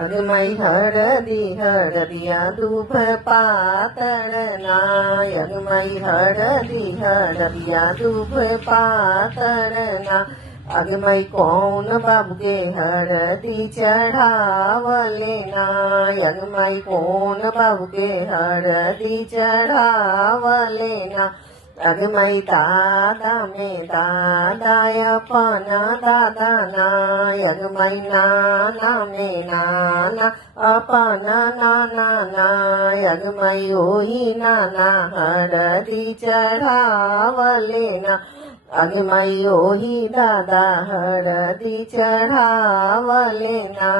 अगमई हरदी हरदिया दूब पातळना अगमई हरदी हरदिया दूब पातळना अगमई कौन बाबुगे हरदी चढ़ावलेना अगमई कौन बाबुगे हरदी चढ़ावलेना अगमई दादा में दादाय अपना दादाना अगमई नाना में नाना अपना नाना अगमई ओही नाना हरदी चढ़ावलेना अगमई ओही दादा हरदी चढ़ावलेना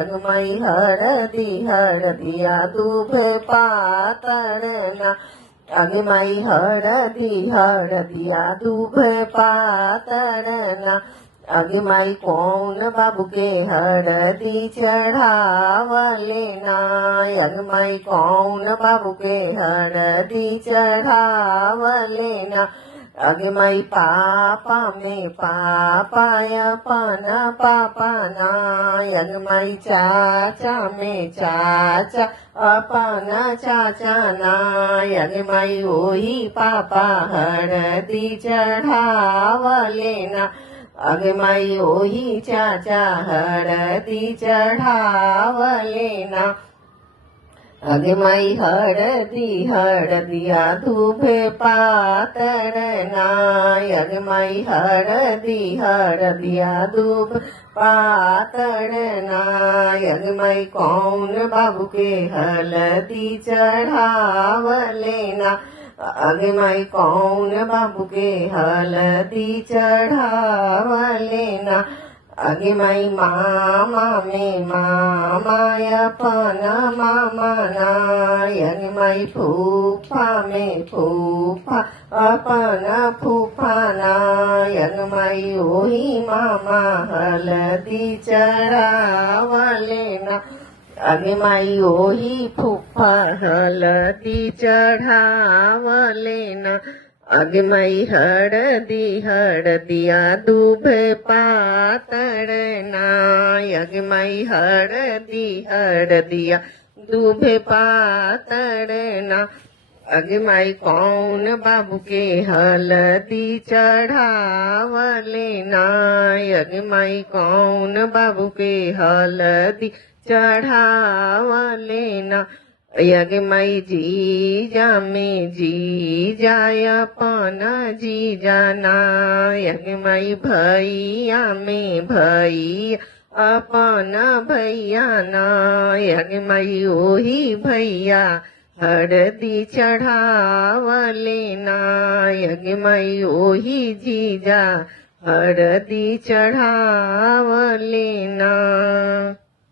अगमई हरदी हरदिया दूब पातळना अगमई हरदी हरदिया दूब पातळना अगमई कौन बाबुगे हरदी चढ़ावलेना अगमई कौन बाबुगे हरदी चढ़ावलेना अगमई पापा में पापाय पना पापाना अगमई चाचा में चाचा अपना चाचाना अगमई ओही पापा हरदी चढ़ावलेना अगमई ओही चाचा हरदी चढ़ावलेना अगमई हरदी हरदिया दूबे पातळना अगमई हरदी हरदिया दूब पातळना अगमई कौन बाबुगे हलदी चढ़ावलेना अगमई कौन बाबुगे हलदी चढ़ावलेना अगमई मामा में मामाय अपना मामाना अगमई फूफा में फूफा अपना फूफाना अगमई ओही मामा हलदी चढ़ावलेना अगमई ओही फूफा हलदी चढ़ावलेना अगमई हरदी हरदिया दूब पातळना अगमई हरदी हरदिया दूब पातळना अगमई कौन बाबुगे हलदी चढ़ावलेना अगमई कौन बाबुगे हलदी चढ़ावलेना अगमई जीजा में जीजाय अपना जीजाना अगमई भैया में भैया अपना भैयाना अगमई ओही भैया हरदी चढ़ावलेना अगमई ओही जीजा हरदी चढ़ावलेना।